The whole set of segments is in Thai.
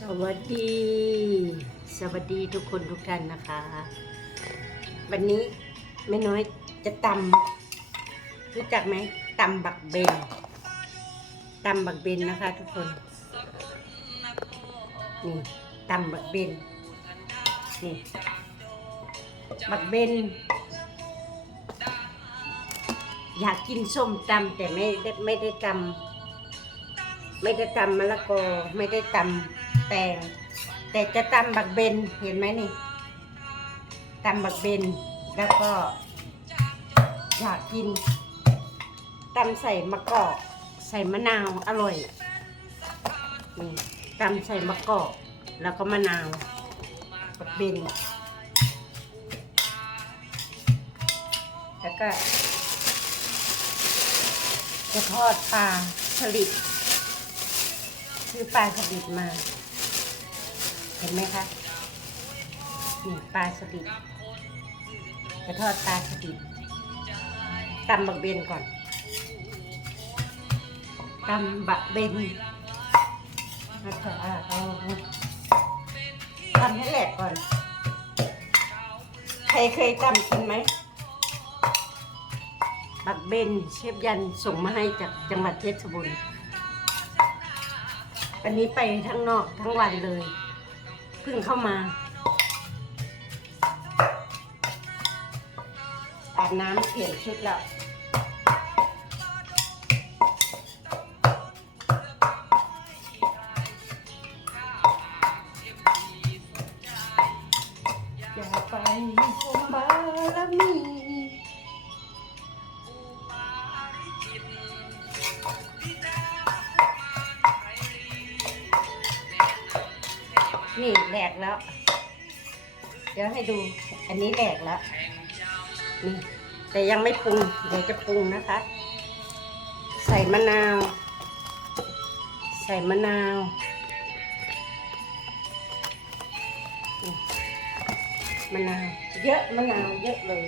สวัสดี สวัสดีทุกคนทุกท่านนะคะ วันนี้แม่น้อยจะตำรู้จักไหมตำบักเบนตำบักเบนนะคะ ทุกคน นี่ตำบักเบนนี่บักเบนอยากกินส้มตำแต่ไม่ได้ไม่ได้ตำไม่ได้ตำมะละกอไม่ได้ตำ แตงแต่จะตำบักเบนเห็นไหมนี่ตำบักเบนแล้วก็ อยากกินตำใส่มะกอก ใส่มะนาวอร่อยนี่ตำใส่มะกอก แล้วก็มะนาวบักเบนแล้วก็จะทอดปลาสลิดซื้อปลาสลิดมา ห็นไหมคะนี่ปลาสลิดจะทอดปลาสลิดตำบักเบนก่อนตำบักเบนนะคะเอาทำให้แหลกก่อน ใครเคยตำกินไหมบักเบนเชฟยันส่งมาให้จากจังหวัดเพชรบูรณ์วันนี้ไปทั้งนอกทั้งวันเลย เพิ่งเข้ามาอาบน้ำเปลี่ยนชุดแล้ว นี่แหลกแล้ว เดี๋ยวให้ดู อันนี้แหลกแล้ว นี่ แต่ยังไม่ปรุง เดี๋ยวจะปรุงนะคะ ใส่มะนาว ใส่มะนาว มะนาว เยอะมะนาวเยอะเลย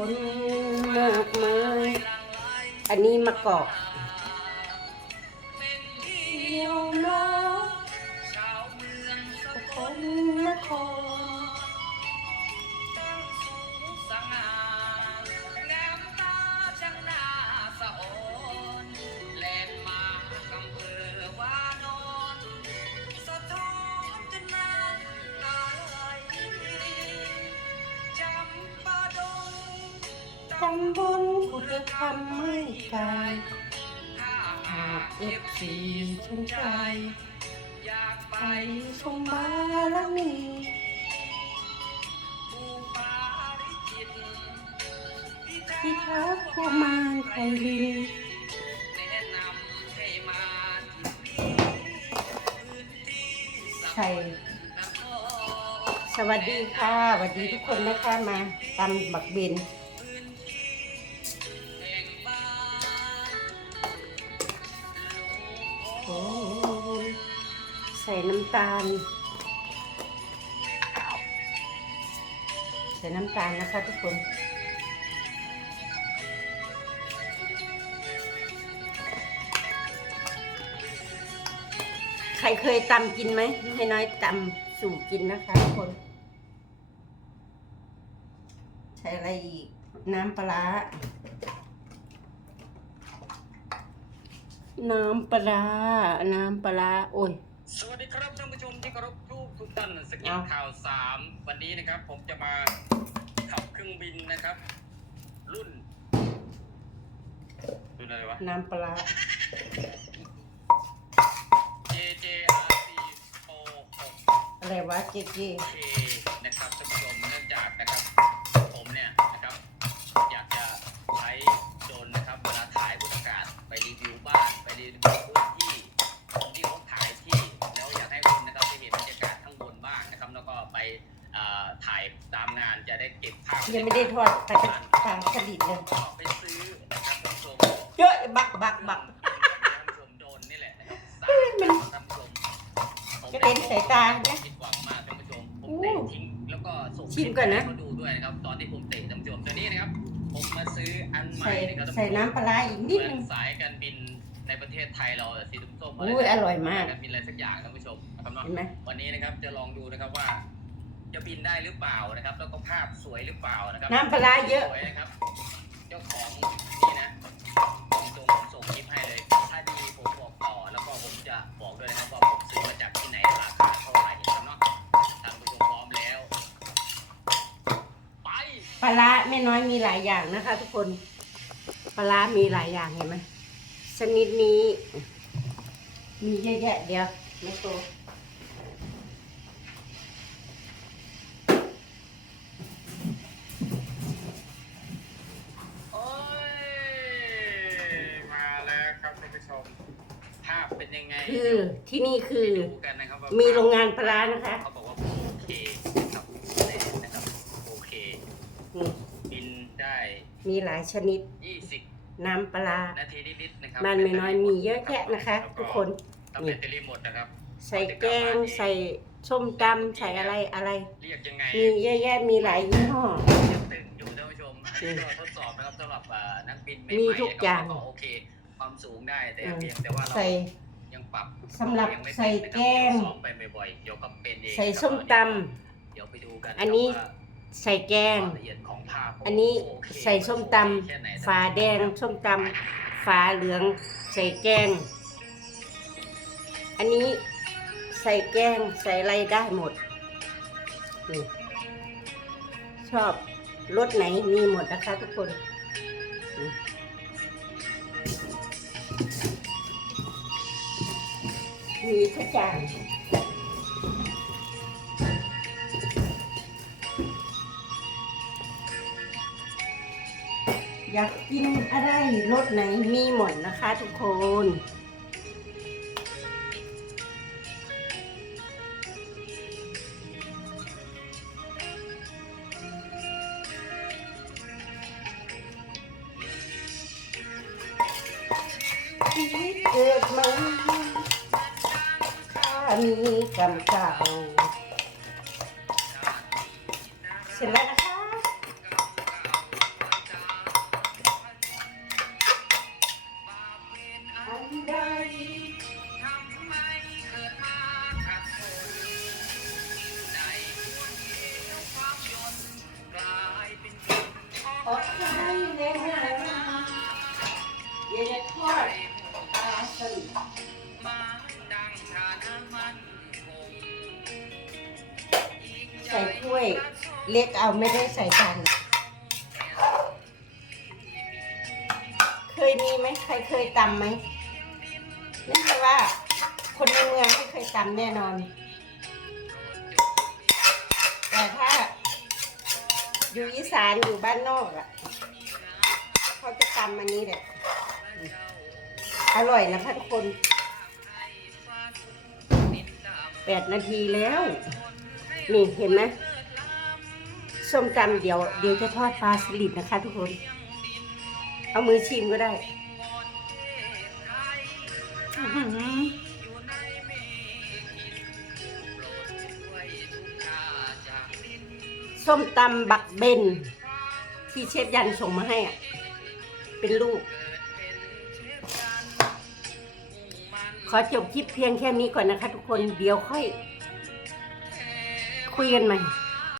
คนมากมาย อันนี้มะกอก ตำบลกุฎคำไม่ไกลหากเอฟซีสนใจไปชมบารมีที่ทักกุมารไทยลินใส่สวัสดีค่ะสวัสดีทุกคนนะคะมาตำบักเบน น้ำตาล ใส่น้ำตาลนะคะทุกคนใครเคยตำกินไหมให้น้อยตำสู่กินนะคะทุกคน ใช้อะไรอีก น้ำปลา น้ำปลา น้ำปลา โอ้ย สวัสดีครับท่านผู้ชมที่เคารพทุกทุกท่านสกิลเอาข่าวสามวันนี้นะครับ ผมจะมาขับเครื่องบินนะครับ รุ่นรุ่นอะไรวะ น้ำปลาร้า JJRC Pro 6อะไรวะเจ๊เจ๊ K นะครับท่านผู้ชมเนื่องจากนะครับ ถ่ายตามงานจะได้เก็บภาพยังไม่ได้ทอดปลากระปลาสลิดเลยก็ไปซื้อนะครับท่านผู้ชมเยอะบักบักบักท่านผู้ชมโดรนนี่แหละนะครับเป็นสายตานะผิดหวังมากท่านผู้ชมผมอู้เตะทิ้งแล้วก็ส่งชิมก่อนนะให้เขาดูด้วยนะครับตอนที่ผมเตะท่านผู้ชมตอนนี้นะครับผมมาซื้ออันใหม่ใส่นะครับท่านผู้ชมใส่น้ำปลาร้าอีกนิดเหมืนึอนงสายการบินในประเทศไทยเราอะสีส้มๆะอุ้ยอร่อยมากสการบินอะไรสักอย่างท่านผู้ชมนะครับเนาะเห็นไหมวันนี้นะครับจะลองดูนะครับว่า จะบินได้หรือเปล่านะครับ แล้วก็ภาพสวยหรือเปล่านะครับน้ำปลาร้าเยอะ สวยนะครับ เจ้าของนี่นะผมส่งผมส่งคลิปให้เลย ถ้าดีผมบอกต่อแล้วก็ผมจะบอกด้วยนะครับว่าผมซื้อมาจากที่ไหนราคาเท่าไหร่นะครับเนาะทางผู้ชมพร้อมแล้ว ไปปลาร้าแม่น้อยมีหลายอย่างนะคะ ทุกคนปลาร้ามีหลายอย่างเห็นไหมชนิดนี้ มีเยอะแยะเดียวไม่โตานผู้ชมภาพเป็นยังไงคือที่นี่คือไปดูกันนะครับว่ามีโรงงานปลาร้านะคะเขาบอกว่าโอเคครับแน่นะครับโอเคนี่บินได้มีหลายชนิด20น้ำปลาร้านาทีนิดๆนะครับบ้านไม่น้อยมีเยอะแยะนะคะ ทุกคนถ้าแบตเตอรี่หมดนะครับ ใส่แกงใส่ส้มตำใส่อะไรอะไร เรียกยังไงมีเยอะแยะมีหลายยี่ห้อยังตึงอยู่ท่านผู้ชมอันนี้ก็ทดสอบนะครับสำหรับอ่านักบินใหม่มีๆทุกอย่างนะครับโอเค ความสูงได้แต่อืมเพียงแต่ว่าเราใส่ ยังปรับสำหรับยังไม่เป็นใส่แกงนะครับเดี๋ยวซ้อมไปบ่อยๆเดี๋ยวก็เป็นเองใส่ส้มต เดี๋ยวไปดูกันอันนี้ว่าใส่แกง ความละเอียดของภาพอันนี้โเคใส่ส้มตแค่ไหนำฝาแดงส้มตำฝาเหลือง ใส่แกง อันนี้ใส่แกงใส่อะไรได้หมดนี่ชอบรสไหนมีหมดนะคะทุกคนอื มีทุกอย่างอยากกินอะไรรสไหนมีหมดนะคะทุกคนชีวิ ตเกิดมาข้ามีกำเก่าเสร็จแล้วนะคะ เล็กเอาไม่ได้ใส่จานเคยมีไหมใครเคยตำไหมไม่ใช่ว่า คนในเมืองไม่เคยตำแน่นอน แต่ถ้า อยู่อีสานอยู่บ้านนอกอะ เขาจะตำอันนี้แหละอร่อยนะคะทุกคนแปดนาทีแล้ว นี่เห็นไหม ส้มตำเดี๋ยวเดี๋ยวจะทอดปลาสลิดนะคะ ทุกคน เอามือชิมก็ได้ส้มตำบักเบน ที่เชฟยันส่งมาให้อะ เป็นลูก ขอจบคลิปเพียงแค่นี้ก่อนนะคะ ทุกคนเดี๋ยวค่อย คุยกันใหม่